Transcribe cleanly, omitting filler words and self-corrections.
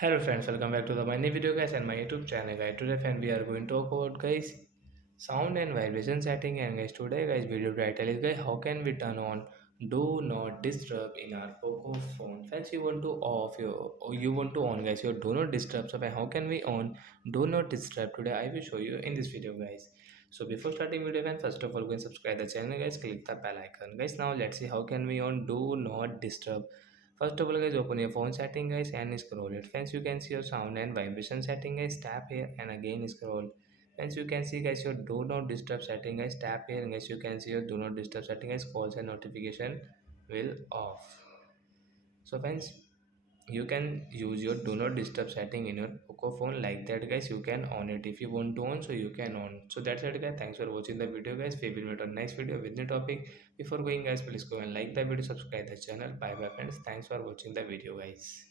Hello friends, welcome back to my new video guys and my YouTube channel guys. Today friend we are going to talk about guys sound and vibration setting, and guys today guys video title is guys how can we turn on do not disturb in our Poco phone. Friends, you want to off your or you want to on guys your do not disturb. So how can we on do not disturb? Today I will show you in this video guys. So before starting video guys, first of all go and subscribe the channel guys, click the bell icon guys. Now let's see how can we on do not disturb. First of all guys, open your phone setting guys and scroll it. Friends, you can see your sound and vibration setting guys, tap here and again scroll. Friends, you can see guys your do not disturb setting guys, tap here and guys you can see your do not disturb setting guys, calls and notification will off. So friends, you can use your do not disturb setting in your Poco phone like that guys. You can on it if you want to on, so you can on. So that's it guys, thanks for watching the video guys. We will meet on next video with new topic. Before going guys, please go and like the video, subscribe the channel. Bye bye friends, thanks for watching the video guys.